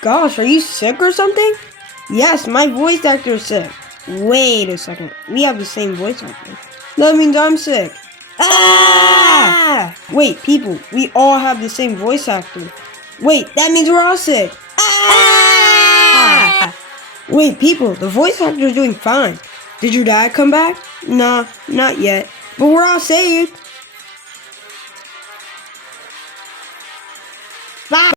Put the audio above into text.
Gosh, are you sick or something? Yes, my voice actor's sick. Wait a second. We have the same voice actor. That means I'm sick. Ah! Wait, people, we all have the same voice actor. Wait, that means we're all sick. Ah! Wait, people, the voice actor's doing fine. Did your dad come back? Nah, not yet. But we're all saved. Bye.